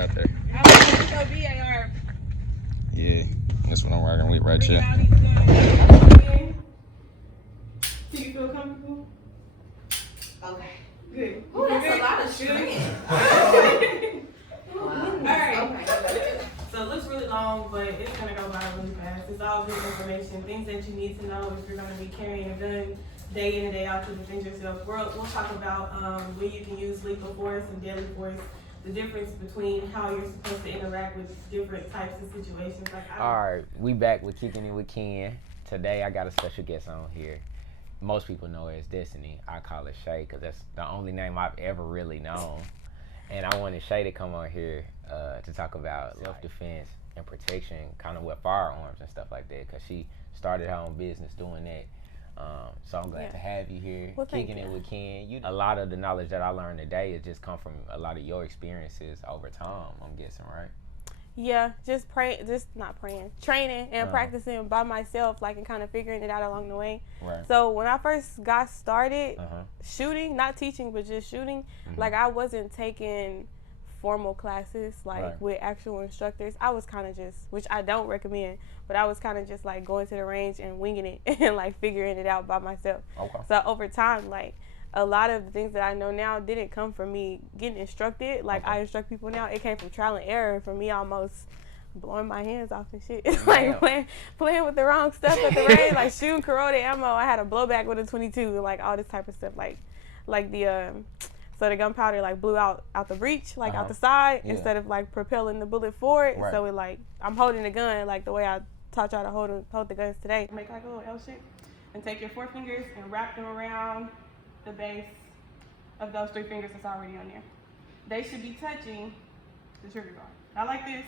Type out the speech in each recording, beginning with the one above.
out there. I want to go BAR. Yeah, that's what I'm working with right here. Do you feel comfortable? Okay. Good. Ooh, that's a lot of strength. Alright. Okay. So it looks really long, but it's going to go by really fast. It's all good information, things that you need to know if you're going to be carrying a gun day in and day out to defend yourself. We'll talk about when you can use lethal force and deadly force, the difference between how you're supposed to interact with different types of situations. All right, we back with Kicking It with Ken. Today I got a special guest on here. Most people know her as Destiny. I call her Shay because that's the only name I've ever really known. And I wanted Shay to come on here to talk about self-defense and protection, kind of with firearms and stuff like that, because she started her own business doing that. So I'm glad to have you here, Kicking It with Ken. A lot of the knowledge that I learned today has just come from a lot of your experiences over time, I'm guessing, right? Yeah, training and practicing by myself, like, and kind of figuring it out along the way. Right. So when I first got started shooting, not teaching, but just shooting, like, I wasn't taking formal classes, like, with actual instructors. I was kind of just, which I don't recommend, but I was kind of just, like, going to the range and winging it and, like, figuring it out by myself. Okay. So over time, like, a lot of the things that I know now didn't come from me getting instructed. Like, I instruct people now. It came from trial and error, from me almost blowing my hands off and shit. Like, playing with the wrong stuff at the range, like shooting corroded ammo. I had a blowback with a 22, like, all this type of stuff. Like so the gunpowder, like, blew out the breech, like, out the side, instead of, like, propelling the bullet forward. Right. So it, like, I'm holding the gun, like, the way I taught y'all to hold the guns today. Make, like, a little L shape and take your 4 fingers and wrap them around the base of those 3 fingers that's already on there. They should be touching the trigger guard. Not like this.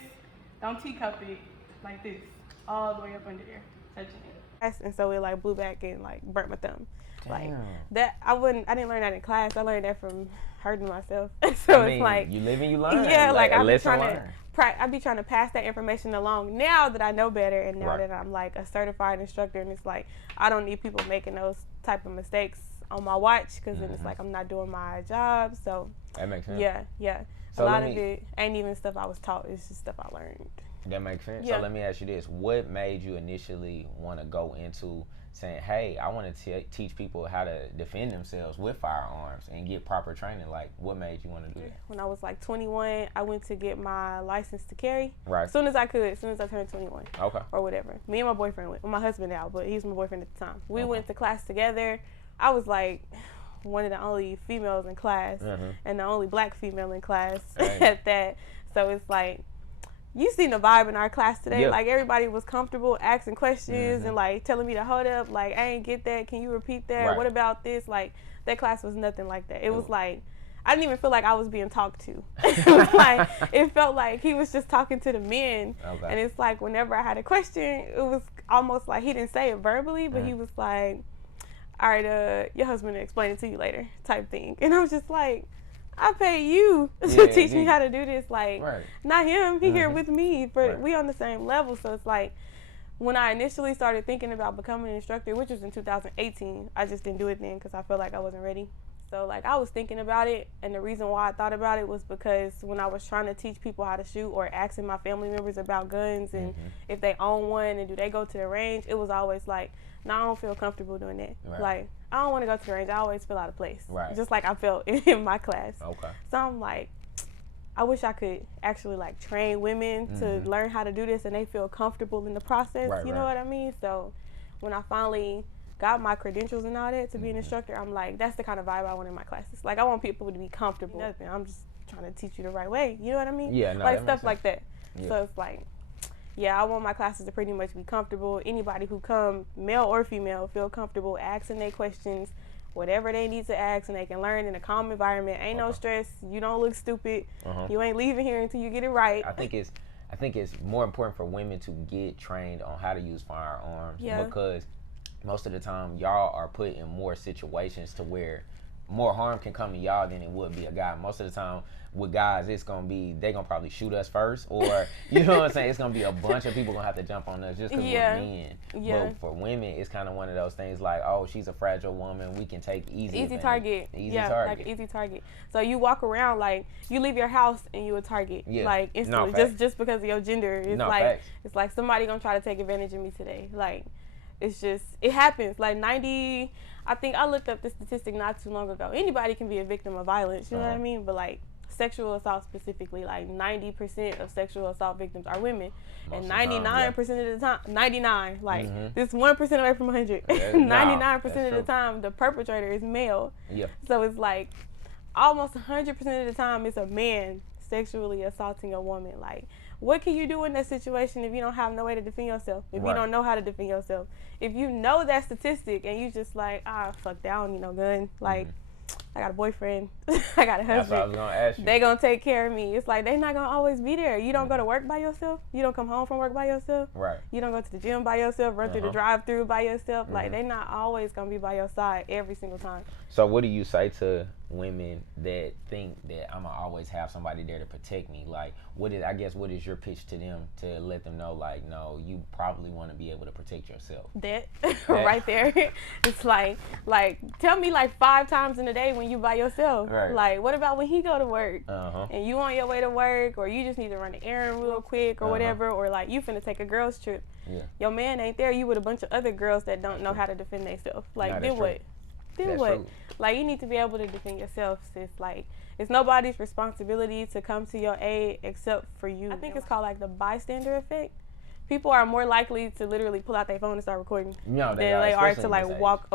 Don't teacup it like this, all the way up under there, touching it. And so it, like, blew back and, like, burnt my thumb. Damn. Like that, I didn't learn that in class. I learned that from hurting myself. So it's like, you live and you learn. Yeah, like, I'd be trying to pass that information along now that I know better, and now that I'm, like, a certified instructor, and it's like I don't need people making those type of mistakes on my watch, because then it's like I'm not doing my job. So that makes sense. Yeah. So a lot of it ain't even stuff I was taught. It's just stuff I learned. That makes sense. Yeah. So let me ask you this: what made you initially want to go into saying, "Hey, I want to teach people how to defend themselves with firearms and get proper training"? Like, what made you want to do that? When I was like 21, I went to get my license to carry. Right. As soon as I turned 21. Okay. Or whatever. Me and my boyfriend went. Well, my husband now, but he was my boyfriend at the time. We went to class together. I was like one of the only females in class, and the only black female in class at that. So it's like, you seen the vibe in our class today. Yep. Like, everybody was comfortable asking questions and, like, telling me to hold up. Like, I ain't get that. Can you repeat that? Right. What about this? Like, that class was nothing like that. It was like, I didn't even feel like I was being talked to. It was like, it felt like he was just talking to the men. Okay. And it's like, whenever I had a question, it was almost like he didn't say it verbally, but he was like, all right, your husband will explain it to you later, type thing. And I was just like, I pay you to teach me how to do this. Like, not him. He here with me. We on the same level. So it's like, when I initially started thinking about becoming an instructor, which was in 2018, I just didn't do it then because I felt like I wasn't ready. So, like, I was thinking about it, and the reason why I thought about it was because when I was trying to teach people how to shoot, or asking my family members about guns and if they own one and do they go to the range, it was always like, no, I don't feel comfortable doing that. Right. Like, I don't want to go to the range. I always feel out of place. Right. Just like I felt in my class. Okay. So I'm like, I wish I could actually, like, train women to learn how to do this and they feel comfortable in the process. You know what I mean? So when I finally got my credentials and all that to be an instructor, I'm like, that's the kind of vibe I want in my classes. Like, I want people to be comfortable. Nothing. I'm just trying to teach you the right way. You know what I mean? Yeah, no, like, that stuff like that. Yeah. So it's like, yeah, I want my classes to pretty much be comfortable. Anybody who come, male or female, feel comfortable asking their questions, whatever they need to ask, and they can learn in a calm environment. Ain't no stress. You don't look stupid. You ain't leaving here until you get it right. I think it's more important for women to get trained on how to use firearms because most of the time y'all are put in more situations to where more harm can come to y'all than it would be a guy. Most of the time with guys, it's gonna be they gonna probably shoot us first, or you know what I'm saying. It's gonna be a bunch of people gonna have to jump on us just because we're men. Yeah. But for women, it's kind of one of those things like, oh, she's a fragile woman. We can take easy target. Like easy target. So you walk around like you leave your house and you a target. Yeah. Like instantly, just because of your gender. It's it's like somebody gonna try to take advantage of me today. Like it's just it happens. Like 90. I think I looked up the statistic not too long ago. Anybody can be a victim of violence. You know what I mean? But like sexual assault specifically, like 90% of sexual assault victims are women. And 99% of the time, 99, like this 1% away from 100. 99% of the time, the perpetrator is male. Yeah. So it's like almost 100% of the time, it's a man sexually assaulting a woman. Like, what can you do in that situation if you don't have no way to defend yourself? If you don't know how to defend yourself? If you know that statistic and you just like, fuck that, I don't need no gun. Like, I got a boyfriend. I got a husband. That's what I was gonna ask you. They gonna take care of me. It's like they not gonna always be there. You don't go to work by yourself. You don't come home from work by yourself. Right. You don't go to the gym by yourself. Run through the drive-through by yourself. Like they not always gonna be by your side every single time. So what do you say to women that think that I'm gonna always have somebody there to protect me? Like, what is your pitch to them to let them know, like, no, you probably want to be able to protect yourself? That right there. It's like tell me like 5 times in a day when you by yourself. Right. Like, what about when he go to work and you on your way to work, or you just need to run an errand real quick or whatever, or like you finna take a girls trip. Yeah. Your man ain't there. You with a bunch of other girls that don't know how to defend themselves. Like, then what? Then what? True. Like, you need to be able to defend yourself, sis. Like, it's nobody's responsibility to come to your aid except for you. I think it's called like the bystander effect. People are more likely to literally pull out their phone and start recording than they are to like walk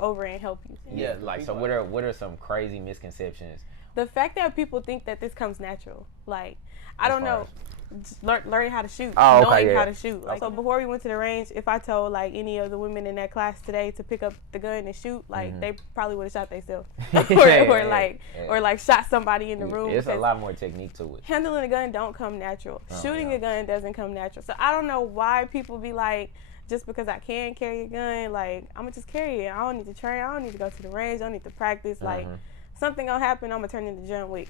over and help you. Yeah, like, so what are some crazy misconceptions? The fact that people think that this comes natural. Like, I don't know. Learning how to shoot, knowing how to shoot. Like, so before we went to the range, if I told like any of the women in that class today to pick up the gun and shoot, like they probably would have shot themselves, or like shot somebody in the room. It's a lot more technique to it. Handling a gun don't come natural. Shooting a gun doesn't come natural. So I don't know why people be like, just because I can carry a gun, like I'm gonna just carry it. I don't need to train. I don't need to go to the range. I don't need to practice. Like something gonna happen, I'm gonna turn into John Wick.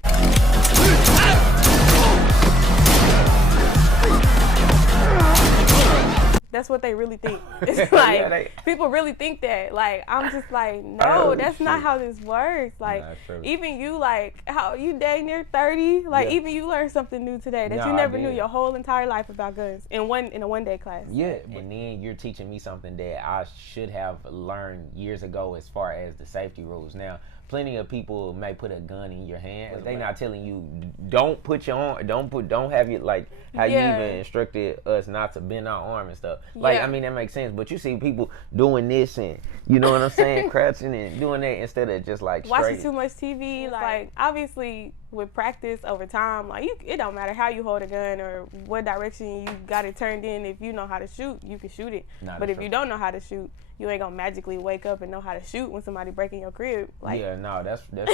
That's what they really think. It's like people really think that. Like, I'm just like, no, that's not how this works. Like, even you, like, how you dang near 30, like even you learned something new today that you never knew your whole entire life about guns in a 1-day class. Yeah, and then you're teaching me something that I should have learned years ago as far as the safety rules. Now, plenty of people may put a gun in your hand, but they not telling you don't have you like how you even instructed us not to bend our arm and stuff. Like, I mean, that makes sense, but you see people doing this and you know what I'm saying, crouching and doing that instead of just like watching too much TV. Like obviously with practice over time, like it don't matter how you hold a gun or what direction you got it turned in. If you know how to shoot, you can shoot it. But if you don't know how to shoot, you ain't gonna magically wake up and know how to shoot when somebody break in your crib. Like, that's true.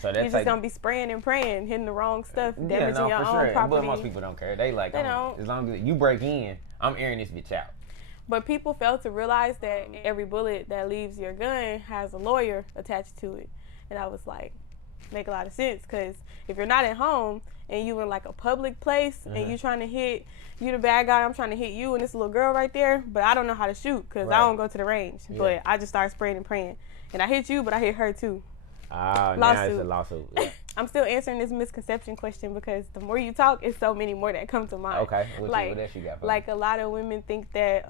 So that's you're just gonna be spraying and praying, hitting the wrong stuff, damaging your own property. But most people don't care. They like, as long as you break in, I'm airing this bitch out. But people fail to realize that every bullet that leaves your gun has a lawyer attached to it. And I was like, make a lot of sense, because if you're not at home and you in like a public place and you trying to hit, you the bad guy, I'm trying to hit you and this little girl right there, but I don't know how to shoot because I don't go to the range. But I just start spraying and praying. And I hit you, but I hit her too. Now it's a lawsuit. Yeah. I'm still answering this misconception question because the more you talk, it's so many more that come to mind. Okay, what else you got for me? Like a lot of women think that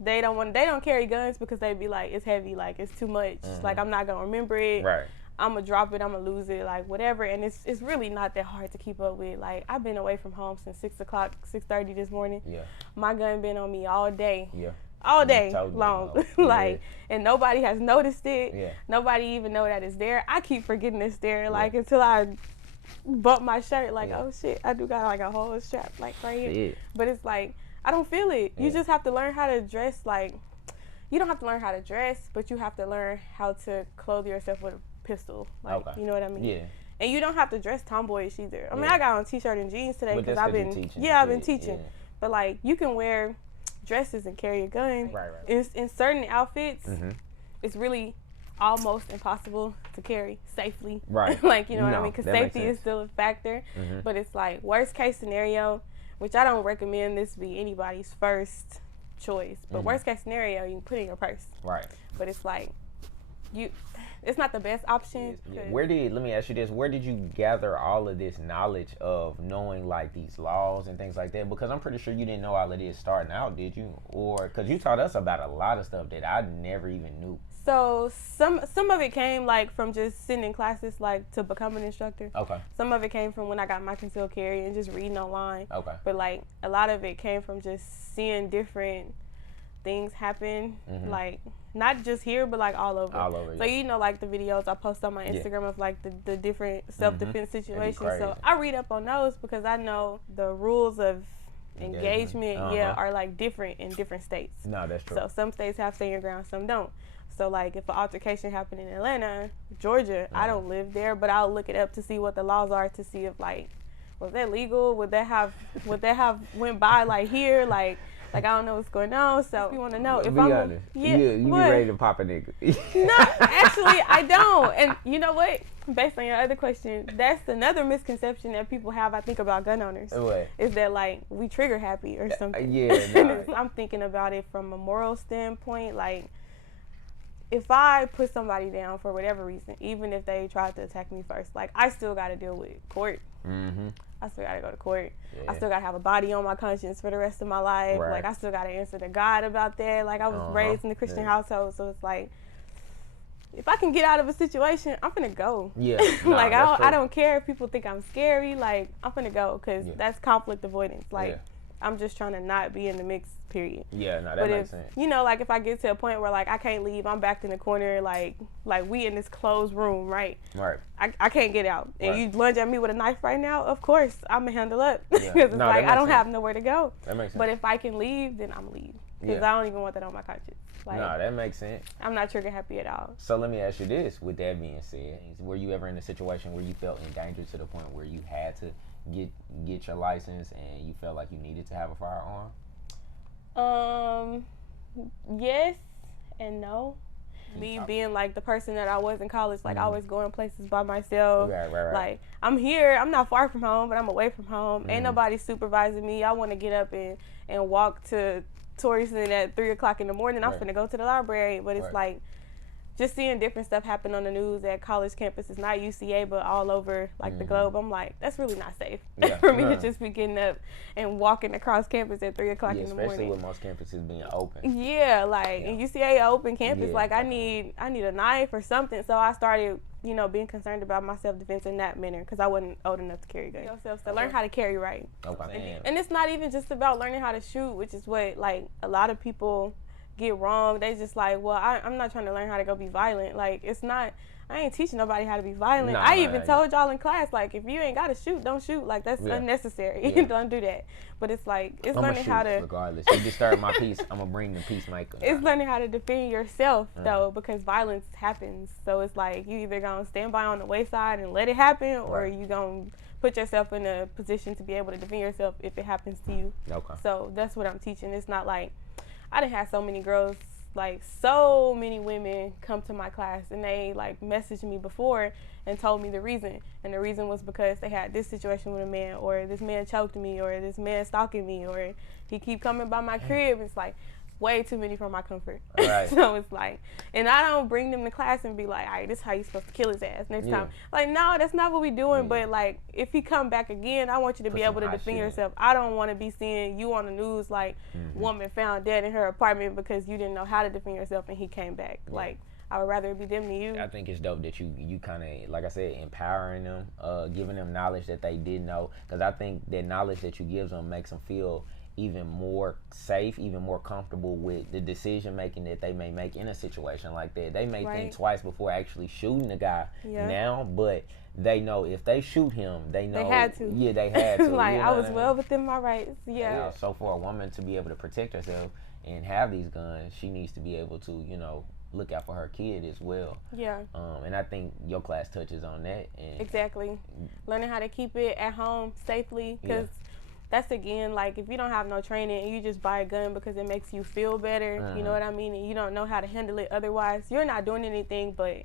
they don't carry guns because they be like, it's heavy, like it's too much, like I'm not gonna remember it. Right. I'm gonna drop it, I'm gonna lose it, like whatever. And it's really not that hard to keep up with. Like, I've been away from home since 6:30 this morning. Yeah. My gun been on me all day. Yeah. All day long. Like, and nobody has noticed it. Yeah. Nobody even know that it's there. I keep forgetting it's there, like until I bump my shirt, like, oh shit, I do got like a whole strap like right here. But it's like, I don't feel it. You just have to learn how to dress. Like, you don't have to learn how to dress, but you have to learn how to clothe yourself with a pistol. Like, you know what I mean? Yeah. And you don't have to dress tomboyish either. I mean, I got on a t-shirt and jeans today because I've been teaching. Yeah, I've been teaching. But like, you can wear dresses and carry a gun. Right. In certain outfits, it's really almost impossible to carry safely. Right. Like, you know what I No, mean? Because that makes safety is sense. still a factor. Mhm. But it's like worst case scenario, which I don't recommend this be anybody's first choice. But worst case scenario, you can put it in your purse. Right. But it's like it's not the best option. Yeah. Let me ask you this, where did you gather all of this knowledge of knowing like these laws and things like that? Because I'm pretty sure you didn't know all of this starting out, did you? Or because you taught us about a lot of stuff that I never even knew. So some of it came like from just sitting in classes like to become an instructor. Okay. Some of it came from when I got my concealed carry and just reading online. Okay. But like a lot of it came from just seeing different things happen, like not just here but like all over. So you know, like the videos I post on my Instagram of like the different self-defense situations. So I read up on those because I know the rules of engagement are like different in different states. No, that's true. So some states have stand your ground, some don't. So like if an altercation happened in Atlanta, Georgia, I don't live there, but I'll look it up to see what the laws are, to see if like, was that legal? Would that have went by like here? Like I don't know what's going on. So you want to know if be I'm honest. yeah, you be ready to pop a nigga. No, actually I don't. And you know what? Based on your other question, that's another misconception that people have, I think, about gun owners. What? Is that like we trigger happy or something? Yeah. Nah. I'm thinking about it from a moral standpoint. Like, if I put somebody down for whatever reason, even if they tried to attack me first, like I still got to deal with court. I still got to go to court. I still got to have a body on my conscience for the rest of my life. Right. Like I still got to answer to God about that. Like I was raised in a Christian household, so it's like, if I can get out of a situation, I'm finna go. Yeah. Like I don't care if people think I'm scary. Like I'm finna go because that's conflict avoidance. Like I'm just trying to not be in the mix, period. Yeah, no, that makes sense. You know, like if I get to a point where like I can't leave, I'm backed in the corner, like we in this closed room, right? Right. I can't get out. And you lunge at me with a knife right now, of course I'm gonna handle up. Yeah. Because it's No, like that I don't makes have sense. nowhere to go. That makes sense. But if I can leave, then I'm leave. Because I don't even want that on my conscience. Like, No, that makes sense. I'm not trigger happy at all. So let me ask you this, with that being said, were you ever in a situation where you felt in danger to the point where you had to get your license and you felt like you needed to have a firearm? Yes and no. Me being like the person that I was in college, like always going places by myself. Right. Like I'm here, I'm not far from home, but I'm away from home. Ain't nobody supervising me. I want to get up and walk to Torreyson at 3:00 in the morning. I'm finna go to the library, but it's like just seeing different stuff happen on the news at college campuses, not UCA, but all over like the globe. I'm like, that's really not safe for me to just be getting up and walking across campus at 3:00 in the morning. Especially with most campuses being open. Yeah, like in UCA open campus, like I need a knife or something. So I started, you know, being concerned about my self-defense in that manner because I wasn't old enough to carry a gun. Yourself, so learn how to carry right. Okay. And it's not even just about learning how to shoot, which is what like a lot of people get wrong. They just like, well, I'm not trying to learn how to go be violent. Like it's not. I ain't teaching nobody how to be violent. I even told y'all in class, like, if you ain't gotta shoot, don't shoot. Like that's unnecessary. Don't do that. But it's like it's learning how to. Regardless, you disturb my peace, I'm gonna bring the peacemaker. It's learning how to defend yourself though, because violence happens. So it's like you either gonna stand by on the wayside and let it happen, or you gonna put yourself in a position to be able to defend yourself if it happens to you. Okay. So that's what I'm teaching. It's not like I done had so many girls, like so many women come to my class and they like messaged me before and told me the reason. And the reason was because they had this situation with a man, or this man choked me, or this man stalking me, or he keep coming by my crib. It's like way too many for my comfort. Right. So it's like, and I don't bring them to class and be like, all right, this is how you supposed to kill his ass next time. Like, no, that's not what we doing. But like, if he come back again, I want you to be able to defend yourself. I don't want to be seeing you on the news like woman found dead in her apartment because you didn't know how to defend yourself and he came back. Like, I would rather it be them than you. I think it's dope that you kind of, like I said, empowering them, giving them knowledge that they didn't know. Because I think that knowledge that you give them makes them feel even more safe, even more comfortable with the decision making that they may make in a situation like that. They may think twice before actually shooting the guy now, but they know if they shoot him, they know they had to. Yeah, they had to. Like, you know I was what well within my rights. Yeah. So for a woman to be able to protect herself and have these guns, she needs to be able to, you know, look out for her kid as well. Yeah. And I think your class touches on that. And exactly. Learning how to keep it at home safely, because that's again, like, if you don't have no training and you just buy a gun because it makes you feel better, you know what I mean, and you don't know how to handle it otherwise, you're not doing anything but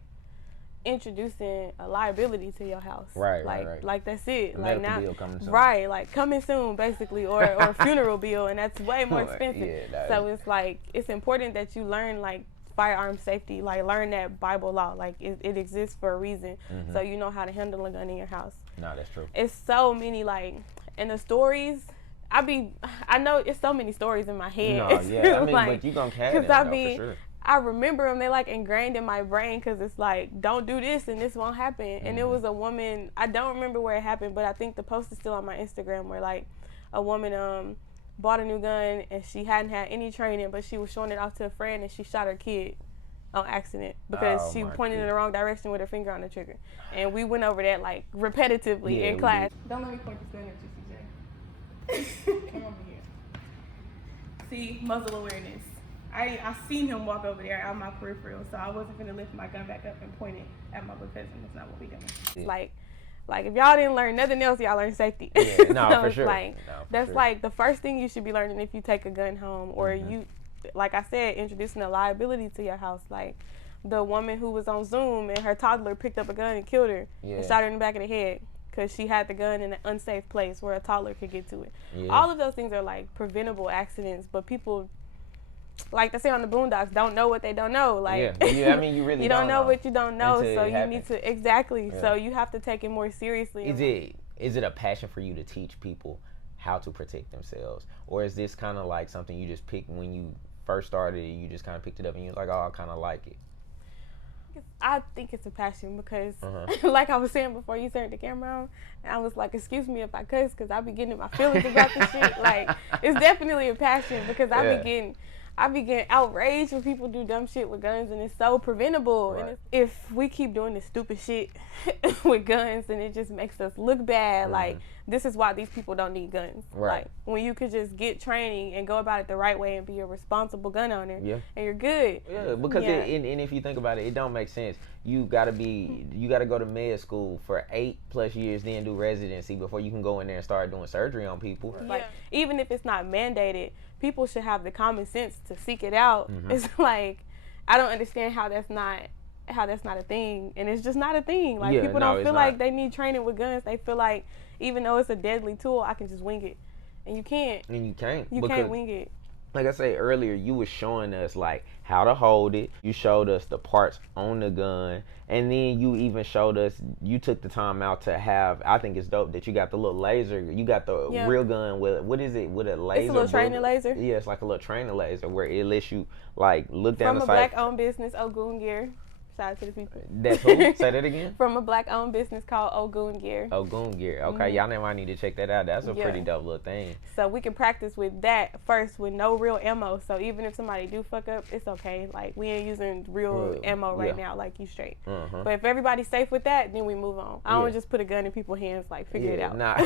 introducing a liability to your house. Right, like, right. Like, that's it. Medical Like, now, bill coming soon. right, like, coming soon, basically, or a funeral bill, and that's way more expensive. Yeah, so it's like, it's important that you learn, like, firearm safety, like, learn that Bible law, like, it exists for a reason, so you know how to handle a gun in your house. No, that's true. It's so many, like, and the stories, I know it's so many stories in my head. No, yeah, I mean, like, but you gonna catch them, though, for sure. I remember them, they like ingrained in my brain, because it's like, don't do this and this won't happen. And it was a woman, I don't remember where it happened, but I think the post is still on my Instagram, where like a woman bought a new gun and she hadn't had any training, but she was showing it off to a friend and she shot her kid on accident because she pointed in the wrong direction with her finger on the trigger. And we went over that like repetitively in class. Don't let me point this gun at you, CJ. Come over here. See, muzzle awareness. I seen him walk over there out my peripheral, so I wasn't gonna lift my gun back up and point it at my little cousin. That's not what we doing. Yeah. Like if y'all didn't learn nothing else, y'all learn safety. Yeah, no, so for it's sure. like, that's like the first thing you should be learning if you take a gun home, or you, like I said, introducing a liability to your house. Like the woman who was on Zoom and her toddler picked up a gun and killed her and shot her in the back of the head because she had the gun in an unsafe place where a toddler could get to it. Yeah. All of those things are like preventable accidents, but people, like they say on the Boondocks, don't know what they don't know. Like, I mean, you really you don't know what you don't know, so you happens. need to so you have to take it more seriously. Is it a passion for you to teach people how to protect themselves, or is this kind of like something you just picked when you first started? You just kind of picked it up and you was like, oh, I kind of like it. I think it's a passion because, like I was saying before you turned the camera on, and I was like, excuse me if I cuss, because I be getting my feelings about this shit. Like, it's definitely a passion because I be getting outraged when people do dumb shit with guns, and it's so preventable. Right. And if we keep doing this stupid shit with guns, then it just makes us look bad. Like, this is why these people don't need guns. Right. Like, when you could just get training and go about it the right way and be a responsible gun owner, and you're good. Yeah, because and if you think about it, it don't make sense. You gotta go to med school for 8+ years, then do residency before you can go in there and start doing surgery on people. Like, even if it's not mandated, people should have the common sense to seek it out. It's like, I don't understand how that's not a thing, and it's just not a thing. Like, people don't feel like they need training with guns. They feel like even though it's a deadly tool, I can just wing it, and you can't. And you can't. You can't wing it. Like I said earlier, you were showing us like how to hold it. You showed us the parts on the gun, and then you even showed us, you took the time out to have, I think it's dope that you got the little laser. You got the real gun with, what is it, with a laser? It's a little training laser. Yeah, it's like a little training laser where it lets you like look down the sight. From a black-owned business, Ogun Gear. Shout out to the people. That's who? Say that again? From a black-owned business called Ogun Gear. Ogun Gear. Okay, y'all know I need to check that out. That's a pretty dope little thing. So we can practice with that first with no real ammo. So even if somebody do fuck up, it's okay. Like, we ain't using real ammo right now. Like, you straight. But if everybody's safe with that, then we move on. I don't just put a gun in people's hands, like, figure it out. Nah.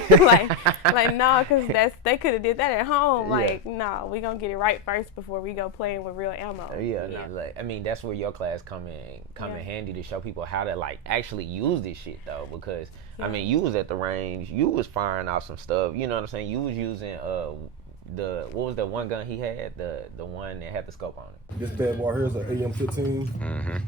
like, no, because they could have did that at home. Like, no, we gonna get it right first before we go playing with real ammo. No, like, I mean, that's where your class come in handy to show people how to like actually use this shit though, because I mean, you was at the range, you was firing off some stuff, you know what I'm saying? You was using what was the one gun he had, the one that had the scope on it? This bad boy here is an AM-15.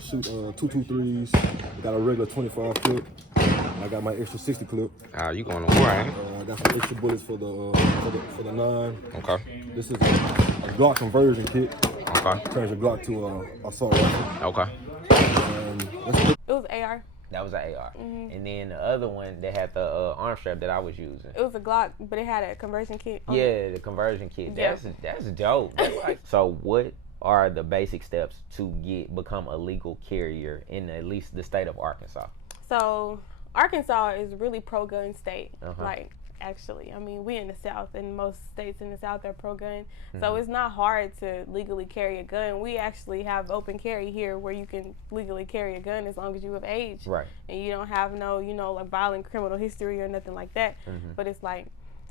Shoot 223s. I got a regular 25 clip. I got my extra 60 clip. You going to war, ain't I got some extra bullets for the 9. Okay. This is a Glock conversion kit. Okay. Turns your Glock to a assault rifle. Okay. It was AR. That was an AR. And then the other one that had the arm strap that I was using. It was a Glock, but it had a conversion kit. The conversion kit. That's dope. So what are the basic steps to become a legal carrier in at least the state of Arkansas? So Arkansas is a really pro-gun state. Like, actually, I mean, we in the South, and most states in the South are pro-gun, so it's not hard to legally carry a gun. We actually have open carry here where you can legally carry a gun as long as you have age, right? And you don't have no, like violent criminal history or nothing like that. But it's like,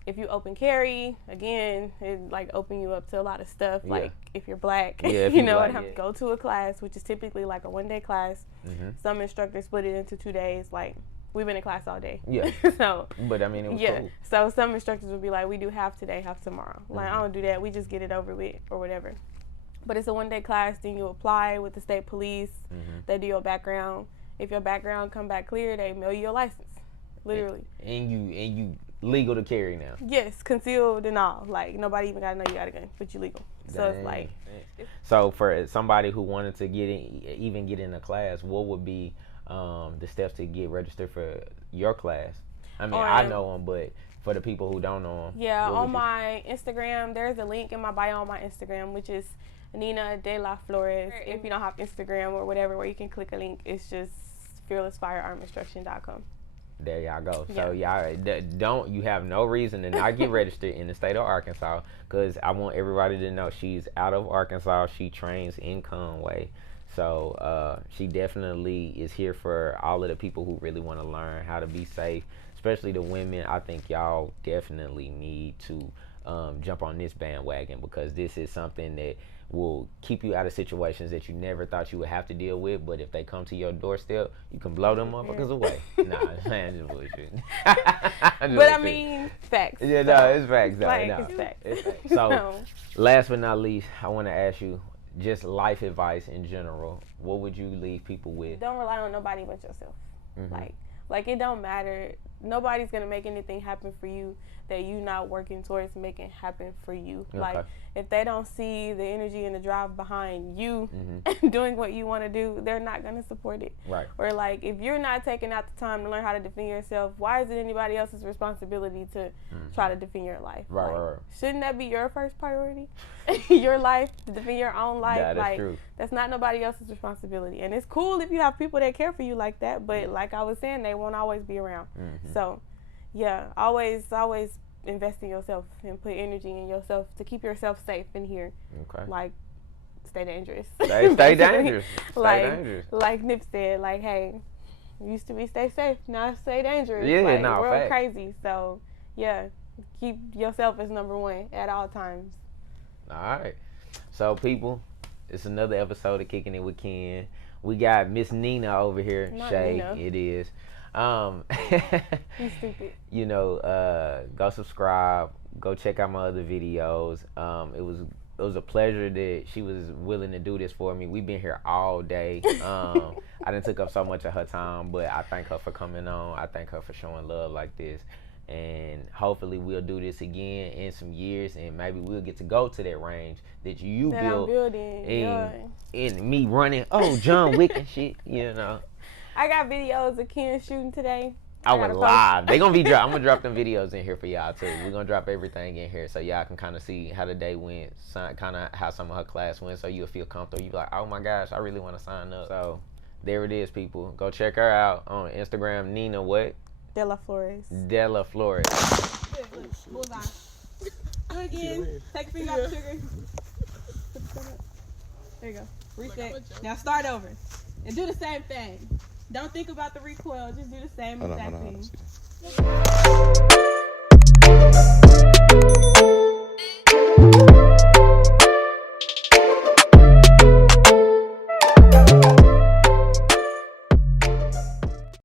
if you open carry, again, it like open you up to a lot of stuff. Like, if you're black, if you know, and have to go to a class, which is typically like a 1-day class. Some instructors split it into 2 days. Like, we've been in class all day. Yeah. So, but I mean, it was cool. So some instructors would be like, we do half today, half tomorrow. Like, I don't do that. We just get it over with or whatever. But it's a one-day class. Then you apply with the state police. They do your background. If your background come back clear, they mail you your license. Literally. And you legal to carry now. Yes, concealed and all. Like, nobody even got to know you got a gun, but you legal. So it's like. So for somebody who wanted to get in a class, what would be the steps to get registered for your class? I mean, I know them, but for the people who don't know them. Yeah, on my Instagram, there's a link in my bio on my Instagram, which is Nina De La Flores. If you don't have Instagram or whatever, where you can click a link, it's just fearlessfirearminstruction.com. There y'all go. So y'all you have no reason to not get registered in the state of Arkansas, because I want everybody to know she's out of Arkansas. She trains in Conway. So she definitely is here for all of the people who really want to learn how to be safe, especially the women. I think y'all definitely need to jump on this bandwagon, because this is something that will keep you out of situations that you never thought you would have to deal with. But if they come to your doorstep, you can blow them motherfuckers away. Nah, man, just bullshit. But I mean, facts. Yeah, no, it's facts. Though. Like, No, it's facts. it's facts. So, last but not least, I want to ask you just life advice in general. What would you leave people with? Don't rely on nobody but yourself. Like it don't matter. Nobody's gonna make anything happen for you that you not working towards making happen for you. Okay. Like, if they don't see the energy and the drive behind you doing what you want to do, they're not gonna support it. Right. Or like, if you're not taking out the time to learn how to defend yourself, why is it anybody else's responsibility to try to defend your life? Right, like, right. Shouldn't that be your first priority? Your life, to defend your own life. That is like, true. That's not nobody else's responsibility. And it's cool if you have people that care for you like that, but like I was saying, they won't always be around. So, yeah, always invest in yourself and put energy in yourself to keep yourself safe in here. Okay. Like, stay dangerous. Stay dangerous. Stay dangerous. Like Nip said, like, hey, used to be stay safe, now stay dangerous. Yeah, like, no, world fact. crazy. So, yeah, keep yourself as number one at all times. All right. So, people, it's another episode of Kicking It with Ken. We got Miss Nina over here. Not Shay, Nina. it is. You stupid. You know, go subscribe. Go check out my other videos. It was a pleasure that she was willing to do this for me. We've been here all day. I didn't took up so much of her time, but I thank her for coming on. I thank her for showing love like this. And hopefully we'll do this again in some years, and maybe we'll get to go to that range that you That built I'm building. in me running. Oh, John Wick and shit, you know. I got videos of Ken shooting today. I went live. They gonna be I'm gonna drop them videos in here for y'all too. We're gonna drop everything in here so y'all can kind of see how the day went, kind of how some of her class went, so you'll feel comfortable. You be like, oh my gosh, I really want to sign up. So there it is, people. Go check her out on Instagram. Nina what? De La Flores. De La Flores. Bullseye. Do it again. Take a finger off the trigger. There you go. Reset. Now start over. And do the same thing. Don't think about the recoil. Just do the same exact thing.